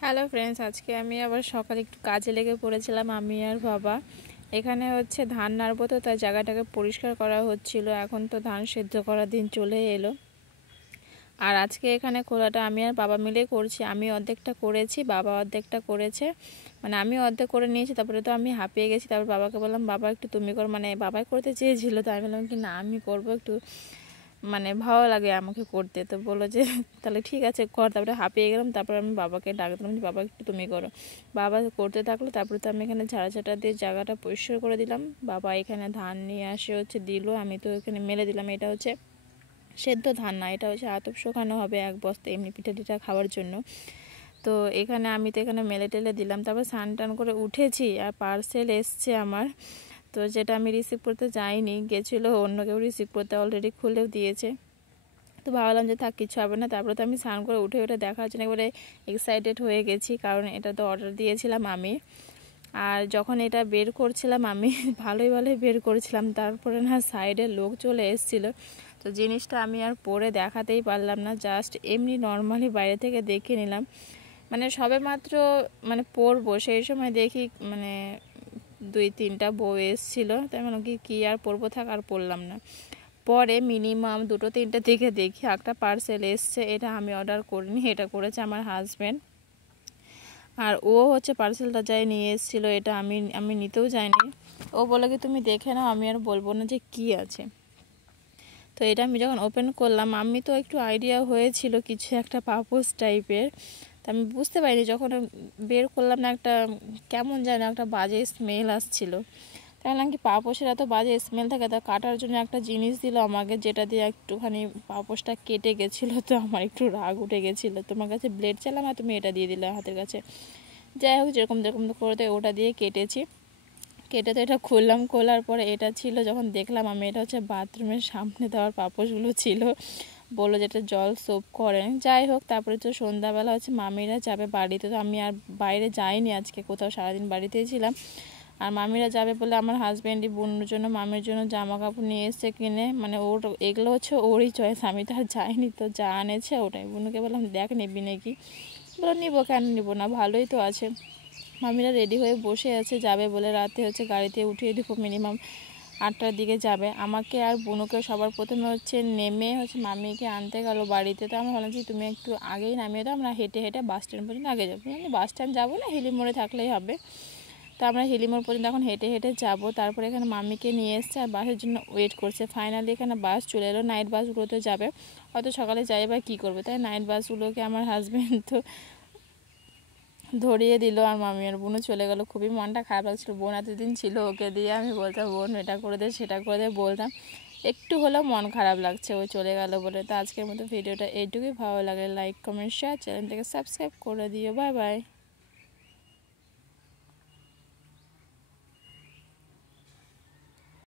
Hello friends, আজকে আমি আবার সকালে একটু কাজে লেগে পড়েছিলাম আমি আর বাবা। এখানে হচ্ছে ধান নাড়বো, তো তাই জায়গাটাকে পরিষ্কার করা হচ্ছিল। এখন তো ধান সেদ্ধ করার দিন চলে এলো। আর আজকে এখানে খোলাটা আমি আর বাবা মিলে করছি। আমি অর্ধেকটা করেছি, বাবা অর্ধেকটা করেছে। মানে আমি অর্ধেক করে নিয়েছি, তারপরে তো আমি হাঁপিয়ে গেছি। তারপর বাবাকে বললাম, বাবা একটু তুমি কর, মানে বাবাই করতে চেয়েছিল, তাই বললাম কি না আমি করবো, একটু মানে ভালো লাগে আমাকে করতে। তো বললো যে তাহলে ঠিক আছে কর। তারপরে হাঁপিয়ে গেলাম, তারপরে আমি বাবাকে ডাকলাম যে বাবা একটু তুমি করো। বাবা করতে থাকলো। তারপরে তো আমি এখানে ঝাড়া দিয়ে জায়গাটা পরিষ্কার করে দিলাম। বাবা এখানে ধান নিয়ে আসে হচ্ছে দিল, আমি তো এখানে মেলে দিলাম। এটা হচ্ছে সেদ্ধ ধান না, এটা হচ্ছে আতপ শোকানো হবে এক বস্তা এমনি পিঠা টিঠা খাওয়ার জন্য। তো এখানে আমি তো এখানে মেলে টেলে দিলাম। তারপর স্নান টান করে উঠেছি, আর পার্সেল এসছে আমার। তো যেটা আমি রিসিভ করতে যাইনি, গেছিলো অন্য কেউ রিসিভ করতে, অলরেডি খুলেও দিয়েছে। তো ভাবলাম যে থাক কিছু হবে না। তারপরে তো আমি স্নান করে উঠে দেখার জন্য একবারে এক্সাইটেড হয়ে গেছি, কারণ এটা তো অর্ডার দিয়েছিলাম আমি। আর যখন এটা বের করছিলাম আমি ভালোই বের করেছিলাম, তারপরে না সাইডে লোক চলে এসেছিলো। তো জিনিসটা আমি আর পরে দেখাতেই পারলাম না, জাস্ট এমনি নর্মালি বাইরে থেকে দেখে নিলাম। মানে সবে মাত্র মানে পরবো, সেই সময় দেখি মানে 2-3টা বউ এসেছিলো। তাই মানে কি আর পরবো, থাক আর পরলাম না। পরে মিনিমাম 2-3টে দিকে দেখি একটা পার্সেল এসছে। এটা আমি অর্ডার করিনি, এটা করেছে আমার হাজব্যান্ড। আর ও হচ্ছে পার্সেলটা যাই নিয়ে এসেছিলো, এটা আমি নিতেও যাইনি। ও বলে কি তুমি দেখে নাও, আমি আর বলবো না যে কি আছে। তো এটা আমি যখন ওপেন করলাম, আমি তো একটু আইডিয়া হয়েছিল কিছু একটা পাপোশ টাইপের। তা আমি বুঝতে পারিনি, যখন বের করলাম না একটা কেমন যেন একটা বাজে স্মেল আসছিলো। তাই বললাম কি পাপোশের এত বাজে স্মেল থাকে, তা কাটার জন্য একটা জিনিস দিল আমাকে, যেটা দিয়ে একটুখানি পাপোশটা কেটে গেছিলো। তো আমার একটু রাগ উঠে গেছিলো, তোমার কাছে ব্লেড চাইলাম আর তুমি এটা দিয়ে দিলে হাতের কাছে। যাই হোক, যেরকম করে ওটা দিয়ে কেটেছি। কেটে তো এটা খুললাম, খোলার পরে এটা ছিল, যখন দেখলাম আমি, এটা হচ্ছে বাথরুমের সামনে দেওয়ার পাপোশগুলো ছিল। বললো যেটা জল সোপ করে। যাই হোক, তারপরে তো সন্ধ্যাবেলা হচ্ছে মামিরা যাবে বাড়িতে। তো আমি আর বাইরে যাইনি আজকে কোথাও, সারাদিন বাড়িতেই ছিলাম। আর মামিরা যাবে বলে আমার হাজব্যান্ডই বোনের জন্য মামির জন্য জামা কাপড় নিয়ে এসছে কিনে। মানে ওর এগুলো হচ্ছে ওরই চয়েস, আমি তো আর যাইনি। তো যা আনেছে ওটাই বোনকে বললাম দেখ নিবি নাকি। বলো নিবো, কেন নিবো না, ভালোই তো আছে। মামিরা রেডি হয়ে বসে আছে, যাবে বলে। রাতে হচ্ছে গাড়িতে উঠিয়ে দেবো, মিনিমাম 8টার দিকে যাবে। আমাকে আর বোনকে সবার প্রথমে হচ্ছে নেমে হচ্ছে মামিকে আনতে গেল বাড়িতে। তো আমি ভাবলাম যে তুমি একটু আগেই নামিয়ে দাও, আমরা হেঁটে হেঁটে বাস স্ট্যান্ড পর্যন্ত আগে যাবো। মানে বাস স্ট্যান্ড যাবো না, হিলিমোড়ে থাকলেই হবে। তো আমরা হিলিমোড় পর্যন্ত এখন হেঁটে হেঁটে যাবো। তারপরে এখানে মামিকে নিয়ে এসছে আর বাসের জন্য ওয়েট করছে। ফাইনালি এখানে বাস চলে এলো, নাইট বাসগুলোতে যাবে। হয়তো সকালে যাই বা কী করবে, তাই নাইট বাসগুলোকে আমার হাজব্যান্ড তো ধরিয়ে দিল। আর মামি আর বোনও চলে গেল। খুবই মনটা খারাপ লাগছিল, বোন এতদিন ছিল, ওকে দিয়ে আমি বলতাম বোন এটা করে দে সেটা করে দে বলতাম, একটু হলেও মন খারাপ লাগছে ও চলে গেল বলে। তো আজকের মতো ভিডিওটা এইটুকুই। ভালো লাগে লাইক কমেন্ট শেয়ার, চ্যানেলটাকে সাবস্ক্রাইব করে দিও। Bye bye.